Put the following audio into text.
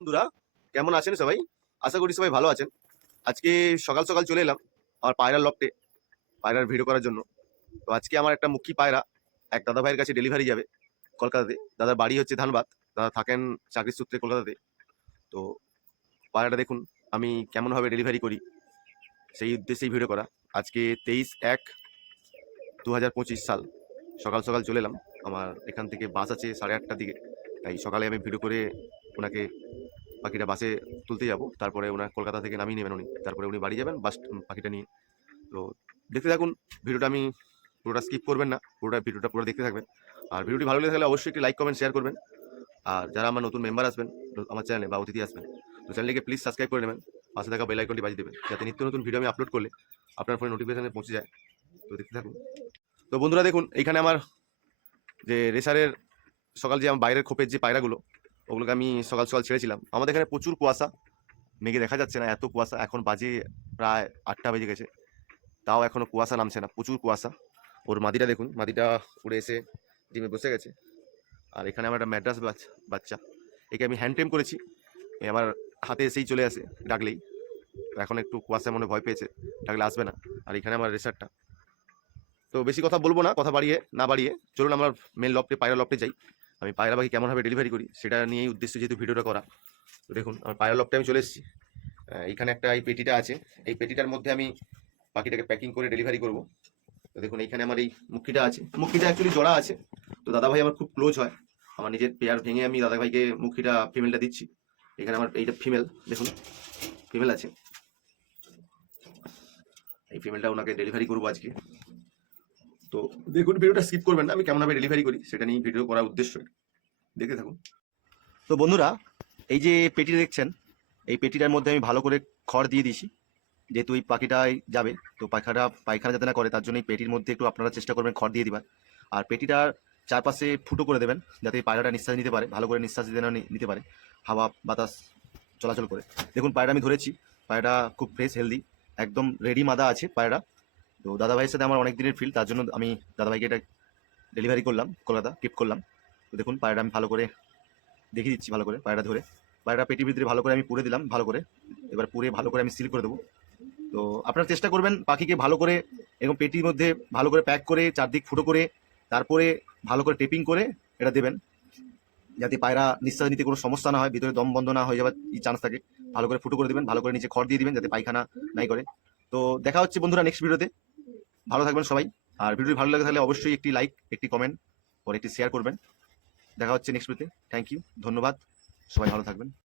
বন্ধুরা, কেমন আছেন সবাই? আশা করি সবাই ভালো আছেন। আজকে সকাল সকাল চলে এলাম আমার পায়রার লফটে পায়রার ভিডিও করার জন্য। তো আজকে আমার একটা মুখী পায়রা এক দাদা ভাইয়ের কাছে ডেলিভারি যাবে কলকাতাতে। দাদার বাড়ি হচ্ছে ধানবাদ, দাদা থাকেন চাকরির সূত্রে কলকাতাতে। তো পায়রাটা দেখুন আমি কেমনভাবে ডেলিভারি করি, সেই উদ্দেশ্যেই ভিডিও করা। আজকে 23/1/2025 সাল সকাল সকাল চলে এলাম। আমার এখান থেকে বাস আছে 8:30টার দিকে, তাই সকালে আমি ভিডিও করে ওনাকে পাখিটা বাসে তুলতে যাব। তারপরে ওনার কলকাতা থেকে নামিয়ে নেবেন উনি, তারপরে উনি বাড়ি যাবেন বাস পাখিটা নিয়ে। তো দেখতে থাকুন ভিডিওটা, আমি পুরোটা স্কিপ করবেন না, ভিডিওটা পুরো দেখতে থাকবেন। আর ভিডিওটি ভালো লেগে থাকলে অবশ্যই একটি লাইক কমেন্ট শেয়ার করবেন। আর যারা আমার নতুন মেম্বার আসবেন আমার চ্যানেলে বা অতিথি আসবেন, তো চ্যানেলটিকে প্লিজ সাবস্ক্রাইব করে নেবেন, পাশে থাকা বেল আইকনটি বাজিয়ে দেবেন, যাতে নিত্য নতুন ভিডিও আমি আপলোড করলে আপনার ফোনে নোটিফিকেশনে পৌঁছে যায়। তো দেখতে থাকুন। তো বন্ধুরা দেখুন, এইখানে আমার যে রেসারের সকাল যে আমার বাইরের খোপের যে পায়রাগুলো, ওগুলোকে আমি সকাল সকাল ছেড়েছিলাম। আমাদের এখানে প্রচুর কুয়াশা, মেঘে দেখা যাচ্ছে না, এত কুয়াশা। এখন বাজে প্রায় 8টা বেজে গেছে, তাও এখনো কুয়াশা নামছে না, প্রচুর কুয়াশা। ওর মাদিটা দেখুন, মাদিটা উড়ে এসে ডিমে বসে গেছে। আর এখানে আমার একটা ম্যাড্রাস বাচ্চা, একে আমি হ্যান্ড টেম করেছি। এ আমার হাতে এসেই চলে আসে ডাকলেই। এখন একটু কুয়াশা মনে ভয় পেয়েছে, ডাকলে আসবে না। আর এখানে আমার রেসারটা। তো বেশি কথা বলবো না, কথা বাড়িয়ে না বাড়িয়ে চলুন আমার মেন লফটে পায়রা লফটে যাই। আমি পায়রা পাখি কেমনভাবে ডেলিভারি করি সেটা নিয়েই উদ্দেশ্য যেহেতু ভিডিওটা করা। তো দেখুন আমার পায়রা লফটে আমি চলে এসেছি। এইখানে একটা এই পেটিটা আছে, এই পেটিটার মধ্যে আমি পাখিটাকে প্যাকিং করে ডেলিভারি করব। তো দেখুন এইখানে আমার এই মুখিটা আছে, মুখিটা অ্যাকচুয়ালি জোড়া আছে। তো দাদা ভাই আমার খুব ক্লোজ হয়, আমার নিজের পেয়ার ভেঙে আমি দাদা ভাইকে মুখিটা ফিমেলটা দিচ্ছি। এখানে আমার এইটা ফিমেল, দেখুন ফিমেল আছে, এই ফিমেলটা ওনাকে ডেলিভারি করবো আজকে। তো দেখুন ভিডিওটা স্কিপ করবেন না, আমি কেমনভাবে ডেলিভারি করি সেটা নিয়ে ভিডিও করার উদ্দেশ্য, দেখতে থাকুন। তো বন্ধুরা, এই যে পেটি দেখছেন, এই পেটিটার মধ্যে আমি ভালো করে খড় দিয়ে দিয়েছি, যেহেতু এই পাখিটাই যাবে। তো পায়খানা যাতে না করে তার জন্য এই পেটির মধ্যে একটু আপনারা চেষ্টা করবেন খড় দিয়ে দিবার। আর পেটিটার চারপাশে ফুটো করে দেবেন, যাতে এই পায়রাটা নিঃশ্বাস নিতে পারে, ভালো করে নিঃশ্বাস নিতে পারে, হাওয়া বাতাস চলাচল করে। দেখুন পায়রা আমি ধরেছি, পায়রাটা খুব ফ্রেশ হেলদি, একদম রেডি মাদা আছে পায়রা। তো দাদাভাইয়ের সাথে আমার অনেক দিনের ফিল্ড, তার জন্য আমি দাদাভাইকে এটা ডেলিভারি করলাম, কলকাতা টিপ করলাম। তো দেখুন পায়রাটা আমি ভালো করে দেখিয়ে দিচ্ছি, ভালো করে পায়রাটা ধরে। পায়রাটা পেটির ভিতরে ভালো করে আমি পুড়ে দিলাম, ভালো করে এবার পুড়ে ভালো করে আমি সিল করে দেবো। তো আপনারা চেষ্টা করবেন পাখিকে ভালো করে এরকম পেটির মধ্যে ভালো করে প্যাক করে চারদিক ফুটো করে তারপরে ভালো করে টেপিং করে এটা দেবেন, যাতে পায়রা নিঃশ্বাস নিতে কোনো সমস্যা না হয়, ভিতরে দম বন্ধ না হয়ে যাওয়ার চান্স থাকে। ভালো করে ফুটো করে দেবেন, ভালো করে নিচে খড় দিয়ে দিবেন যাতে পায়খানা নাই করে। তো দেখা হচ্ছে বন্ধুরা নেক্সট ভিডিওতে, ভালো থাকবেন সবাই। আর ভিডিওটি ভালো লাগে তাহলে অবশ্যই একটি লাইক, একটি কমেন্ট আর একটি শেয়ার করবেন। দেখা হচ্ছে নেক্সট ভিডিওতে। থ্যাংক ইউ, ধন্যবাদ, সবাই ভালো থাকবেন।